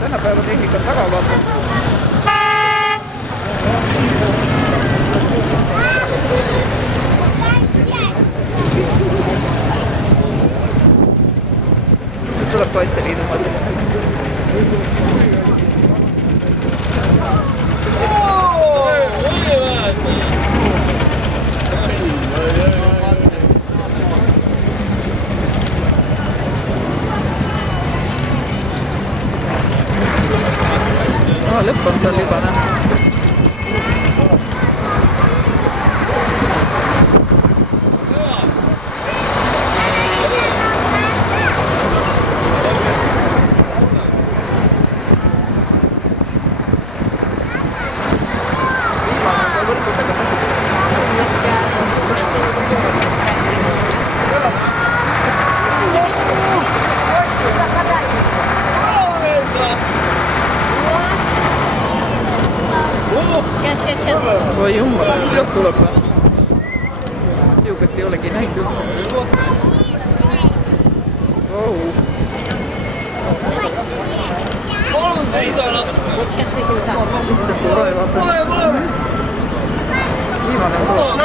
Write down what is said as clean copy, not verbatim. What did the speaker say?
Tänapäeva tehnikat taga vaata. Nüüd tuleb Kaitseliidu masin. Lõpp on tal juba näha. Oi jumala, sealt tuleb või? Jõugat ei olegi näinud. Issand, tore vaata. Viimane on tore.